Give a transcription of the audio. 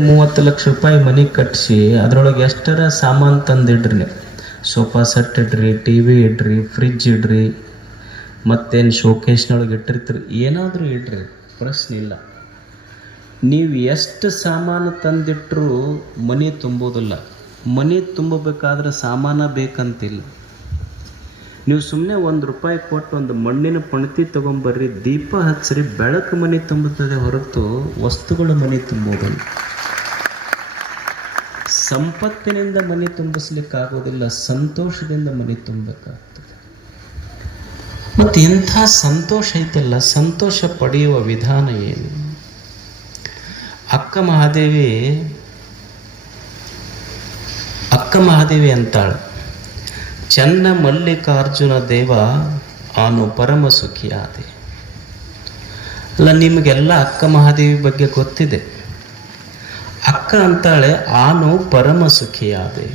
ಮೂವತ್ತು ಲಕ್ಷ ರೂಪಾಯಿ ಮನೆ ಕಟ್ಟಿಸಿ ಅದ್ರೊಳಗೆ ಎಷ್ಟರ ಸಾಮಾನು ತಂದಿಡ್ರಿ ನೀವು? ಸೋಫಾ ಸೆಟ್ ಇಡ್ರಿ, ಟಿ ವಿ ಇಡ್ರಿ, ಫ್ರಿಜ್ ಇಡ್ರಿ, ಮತ್ತೇನು ಶೋಕೇಶ್ನೊಳಗೆ ಇಟ್ಟಿರ್ತೀರಿ? ಏನಾದರೂ ಇಡ್ರಿ, ಪ್ರಶ್ನೆ ಇಲ್ಲ. ನೀವು ಎಷ್ಟು ಸಾಮಾನು ತಂದಿಟ್ರೂ ಮನೆ ತುಂಬೋದಿಲ್ಲ. ಮನೆ ತುಂಬಬೇಕಾದ್ರೆ ಸಾಮಾನ ಬೇಕಂತಿಲ್ಲ. ನೀವು ಸುಮ್ಮನೆ ಒಂದು ರೂಪಾಯಿ ಕೊಟ್ಟು ಒಂದು ಮಣ್ಣಿನ ಪಣತಿ ತೊಗೊಂಬರ್ರಿ, ದೀಪ ಹಚ್ಚ್ರಿ, ಬೆಳಕು ಮನೆ ತುಂಬುತ್ತದೆ ಹೊರತು ವಸ್ತುಗಳು ಮನೆ ತುಂಬೋದಿಲ್ಲ. ಸಂಪತ್ತಿನಿಂದ ಮನೆ ತುಂಬಿಸ್ಲಿಕ್ಕಾಗೋದಿಲ್ಲ, ಸಂತೋಷದಿಂದ ಮನೆ ತುಂಬಬೇಕಾಗ್ತದೆ. ಮತ್ತು ಎಂಥ ಸಂತೋಷ ಐತಲ್ಲ, ಸಂತೋಷ ಪಡೆಯುವ ವಿಧಾನ ಏನು? ಅಕ್ಕ ಮಹಾದೇವಿ ಅಕ್ಕ ಮಹಾದೇವಿ ಅಂತಾಳೆ, ಚನ್ನ ಮಲ್ಲಿಕಾರ್ಜುನ ದೇವ ಆನು ಪರಮ ಸುಖಿಯಾದೆ. ಅಲ್ಲ, ನಿಮಗೆಲ್ಲ ಅಕ್ಕ ಮಹಾದೇವಿ ಬಗ್ಗೆ ಗೊತ್ತಿದೆ. ಅಕ್ಕ ಅಂತಾಳೆ ಆನು ಪರಮ ಸುಖಿಯಾದೆ